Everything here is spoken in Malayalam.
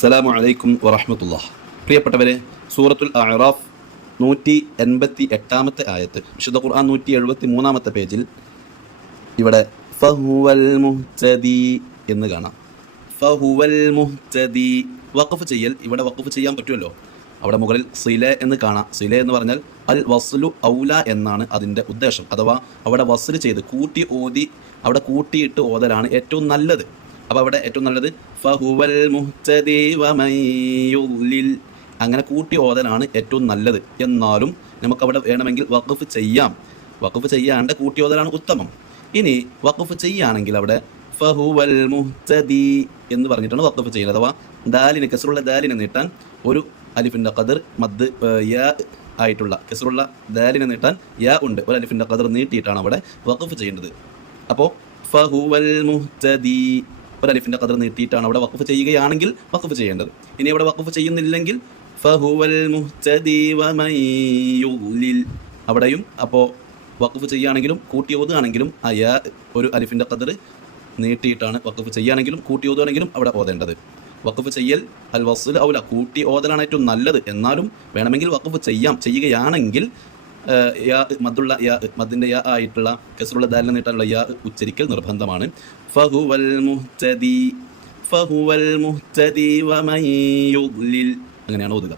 അസ്സലാമു അലൈക്കും വറഹ്മത്തുള്ളാഹി. പ്രിയപ്പെട്ടവരെ, സൂറത്തുൽ അഅറാഫ് 188 ആയത്ത്, വിശുദ്ധ ഖുർആൻ 173 പേജിൽ ഇവിടെ ഫഹുവൽ മുഹ്തദി എന്ന് കാണാം. ഫഹുവൽ മുഹ്തദി. വഖഫ് ചെയ്യൽ, ഇവിടെ വഖഫ് ചെയ്യാൻ പറ്റുമല്ലോ. അവിടെ മുകളിൽ സില എന്ന് കാണാം. സില എന്ന് പറഞ്ഞാൽ അൽ വസ്ലു ഔല എന്നാണ് അതിൻ്റെ ഉദ്ദേശം. അഥവാ അവിടെ വസ്ൽ ചെയ്ത് കൂട്ടി ഓതി, അവിടെ കൂട്ടിയിട്ട് ഓതലാണ് ഏറ്റവും നല്ലത്. അപ്പോൾ അവിടെ ഏറ്റവും നല്ലത് ഫഹുവൽ മുഹ്തദി വമൻ യുദ്ലിൽ, അങ്ങനെ കൂട്ടി ഓതലാണ് ഏറ്റവും നല്ലത്. എന്നാലും നമുക്കവിടെ വേണമെങ്കിൽ വഖഫ് ചെയ്യാം. വഖഫ് ചെയ്യാണ്ട് കൂട്ടി ഓതലാണ് ഉത്തമം. ഇനി വഖഫ് ചെയ്യുകയാണെങ്കിൽ അവിടെ ഫഹുവൽ മുഹ്തദി എന്ന് പറഞ്ഞിട്ടാണ് വഖഫ് ചെയ്യുന്നത്. അഥവാ ദാലിന്, കസ്റുള്ള ദാലിനെ നീട്ടാൻ ഒരു അലിഫിൻ്റെ ഖദർ മദ് യാ ആയിട്ടുള്ള കസ്റുള്ള ദാലിനെ നീട്ടാൻ യാ ഉണ്ട്, ഒരു അലിഫിൻ്റെ ഖദർ നീട്ടിയിട്ടാണ് അവിടെ വഖഫ് ചെയ്യേണ്ടത്. അപ്പോൾ ഫഹുവൽ മുഹ്തദി, ഒരു അലിഫിൻ്റെ ഖദർ നീട്ടിയിട്ടാണ് അവിടെ വഖഫ് ചെയ്യുകയാണെങ്കിൽ വഖഫ് ചെയ്യേണ്ടത്. ഇനി അവിടെ വഖഫ് ചെയ്യുന്നില്ലെങ്കിൽ ഫഹുവൽ മുഹ്തദി വമൻ യുദ്ലിൽ, അവിടെയും അപ്പോൾ വഖഫ് ചെയ്യുകയാണെങ്കിലും കൂട്ടി ഓതുകയാണെങ്കിലും ആ യാ ഒരു അലിഫിൻ്റെ ഖദർ നീട്ടിയിട്ടാണ് വഖഫ് ചെയ്യുകയാണെങ്കിലും കൂട്ടി ഓതുകയാണെങ്കിലും അവിടെ ഓതേണ്ടത്. വഖഫ് ചെയ്യൽ അൽ വസ്ൽ ഔല, കൂട്ടി ഓതലാണ് ഏറ്റവും നല്ലത്. എന്നാലും വേണമെങ്കിൽ വഖഫ് ചെയ്യുകയാണെങ്കിൽ യാ മദ്ദുള്ള യാ, മദ്ദിൻ്റെ യാ ആയിട്ടുള്ള കസ്റുള്ള ദാലിനെ നീട്ടാനുള്ള യാ ഉച്ചരിക്കൽ നിർബന്ധമാണ്. ഫഹുവൽ മുഹ്തദി, ഫഹുവൽ മുഹ്തദി വമൻ യുദ്ലിൽ, അങ്ങനെയാണ് ഓതുക.